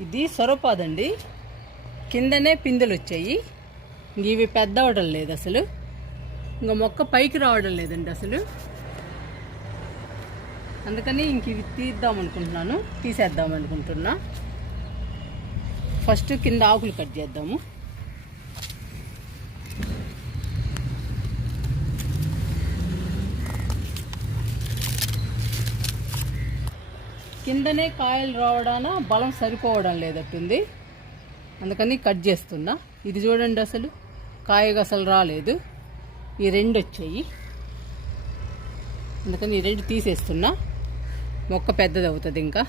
ఇది సొరపాదండి కిందనే పిందెలు వచ్చాయి ఇంక ఇవి పెద్ద అవడం లేదు అసలు. ఇంకా మొక్క పైకి రావడం లేదండి అసలు. అందుకని ఇంక ఇవి తీద్దాం అనుకుంటున్నాను. తీసేద్దాం అనుకుంటున్నా. ఫస్ట్ కింద ఆకులు కట్ చేద్దాము. కిందనే కాయలు రావడాన బలం సరిపోవడం లేదట్టుంది. అందుకని కట్ చేస్తున్నా. ఇది చూడండి అసలు. కాయగా అసలు రాలేదు. ఈ రెండు వచ్చాయి. అందుకని ఈ రెండు తీసేస్తున్నా. మొక్క పెద్దది అవుతుంది ఇంకా.